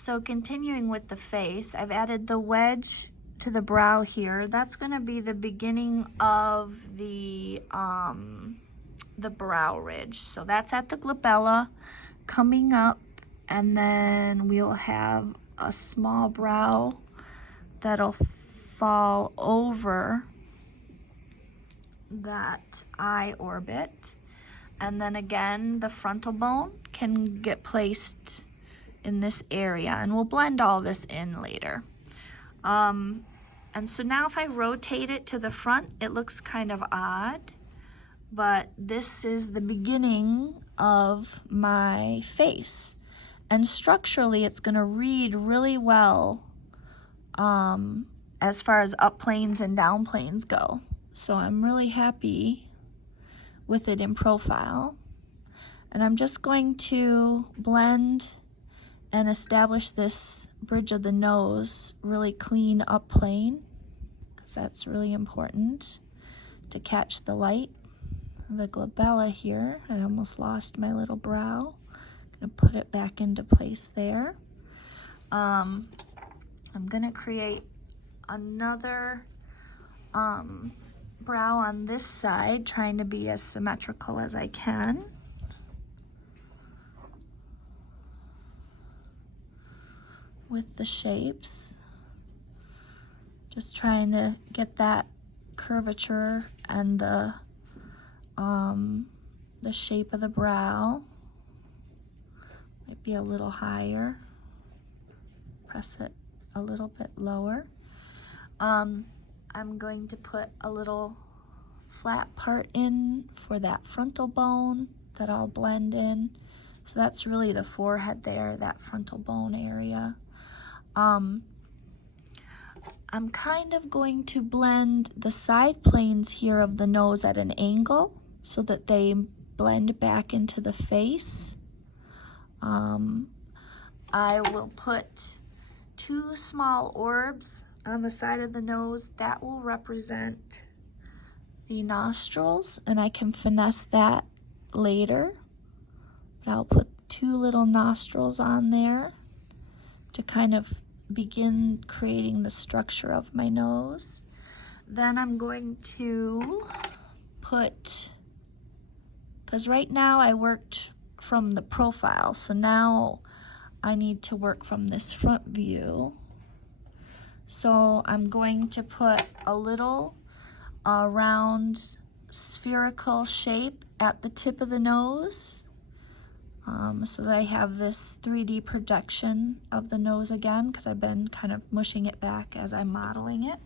So continuing with the face, I've added the wedge to the brow here. That's going to be the beginning of the brow ridge. So that's at the glabella coming up, and then we'll have a small brow that'll fall over that eye orbit. And then again, the frontal bone can get placed in this area, and we'll blend all this in later. And so now if I rotate it to the front, it looks kind of odd, but this is the beginning of my face. And structurally, it's gonna read really well as far as up planes and down planes go. So I'm really happy with it in profile. And I'm just going to blend and establish this bridge of the nose really clean up plane, because that's really important to catch the light. The glabella here, I almost lost my little brow. I'm gonna put it back into place there. I'm gonna create another brow on this side, trying to be as symmetrical as I can. With the shapes, just trying to get that curvature and the shape of the brow. Might be a little higher. Press it a little bit lower. I'm going to put a little flat part in for that frontal bone that I'll blend in. So that's really the forehead there, that frontal bone area. I'm kind of going to blend the side planes here of the nose at an angle so that they blend back into the face. I will put 2 small orbs on the side of the nose. That will represent the nostrils, and I can finesse that later. But I'll put 2 little nostrils on there to kind of begin creating the structure of my nose. Then I'm going to put, because right now I worked from the profile, so now I need to work from this front view. So I'm going to put a little round spherical shape at the tip of the nose, so that I have this 3D projection of the nose again, because I've been kind of mushing it back as I'm modeling it.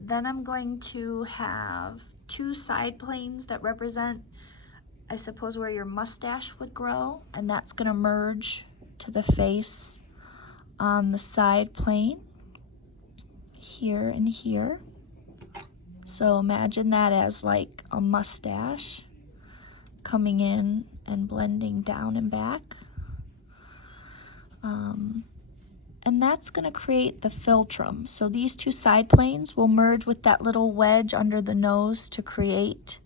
Then I'm going to have 2 side planes that represent, I suppose, where your mustache would grow, and that's going to merge to the face on the side plane, here and here. So imagine that as like a mustache coming in and blending down and back. And that's going to create the philtrum. So these 2 side planes will merge with that little wedge under the nose to create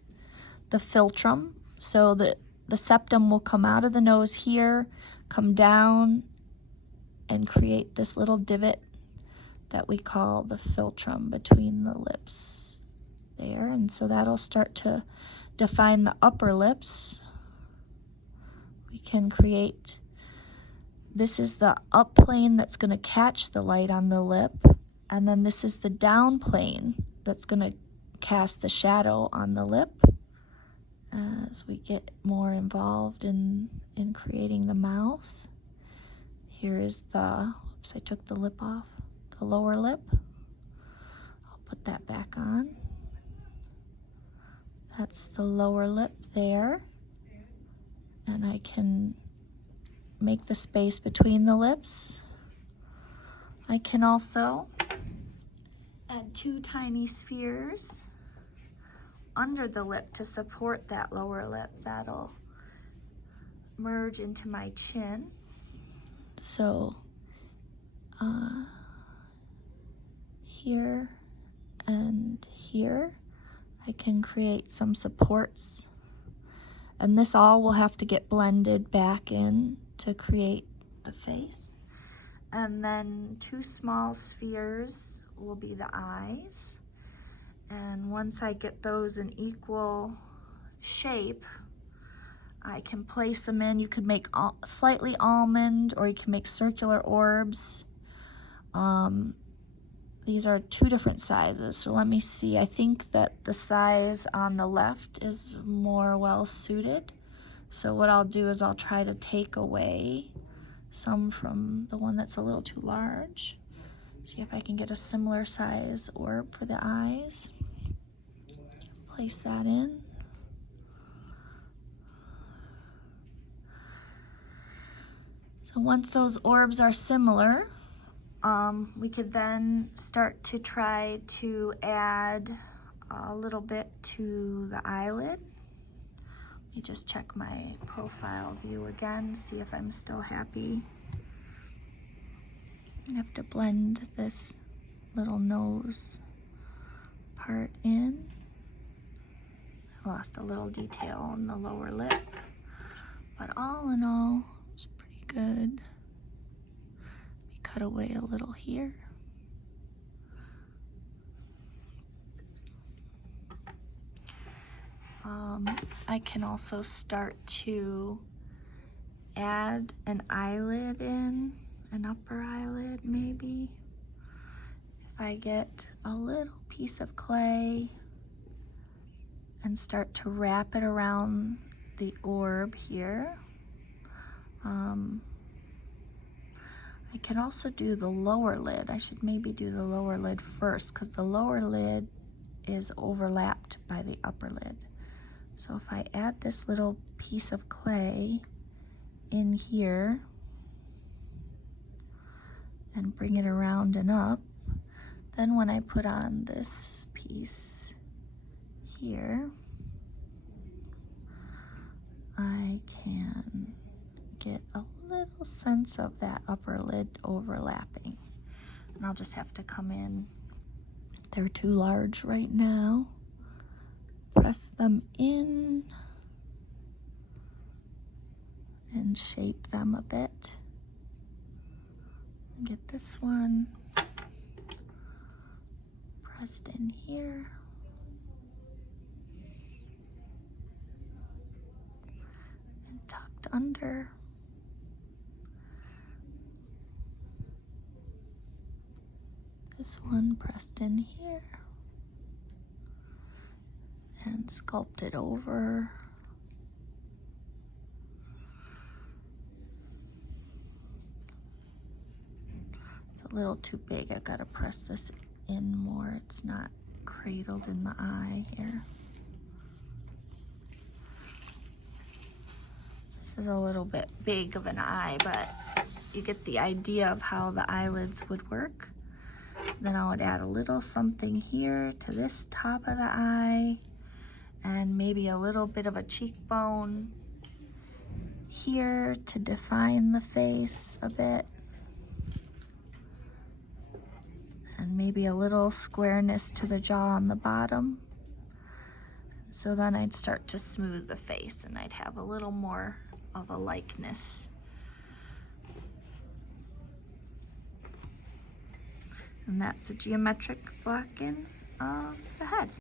the philtrum. So the septum will come out of the nose here, come down, and create this little divot that we call the philtrum between the lips there. And so that'll start to define the upper lips. We can create, this is the up plane that's going to catch the light on the lip, and then this is the down plane that's going to cast the shadow on the lip as we get more involved in creating the mouth. Here is the, oops, I took the lip off, the lower lip. I'll put that back on. That's the lower lip there. And I can make the space between the lips. I can also add 2 tiny spheres under the lip to support that lower lip. That'll merge into my chin. So here and here, I can create some supports. And this all will have to get blended back in to create the face. and then 2 small spheres will be the eyes. And once I get those in equal shape, I can place them in. You could make slightly almond, or you can make circular orbs. These are 2 different sizes, so let me see. I think that the size on the left is more well suited. So what I'll do is I'll try to take away some from the one that's a little too large. See if I can get a similar size orb for the eyes. Place that in. So once those orbs are similar, we could then start to try to add a little bit to the eyelid. Let me just check my profile view again, see if I'm still happy. I have to blend this little nose part in. I lost a little detail on the lower lip, but all in all, it's pretty good. Cut away a little here. I can also start to add an eyelid in, an upper eyelid maybe. If I get a little piece of clay and start to wrap it around the orb here. I can also do the lower lid. I should maybe do the lower lid first, because the lower lid is overlapped by the upper lid. So if I add this little piece of clay in here and bring it around and up, then when I put on this piece here, I can get a little sense of that upper lid overlapping. And I'll just have to come in. They're too large right now. Press them in and shape them a bit. Get this one pressed in here. And tucked under. This one pressed in here and sculpted over. It's a little too big. I've got to press this in more. It's not cradled in the eye here. This is a little bit big of an eye, but you get the idea of how the eyelids would work. Then I would add a little something here to this top of the eye, and maybe a little bit of a cheekbone here to define the face a bit. And maybe a little squareness to the jaw on the bottom. So then I'd start to smooth the face and I'd have a little more of a likeness. And that's a geometric blocking of the head.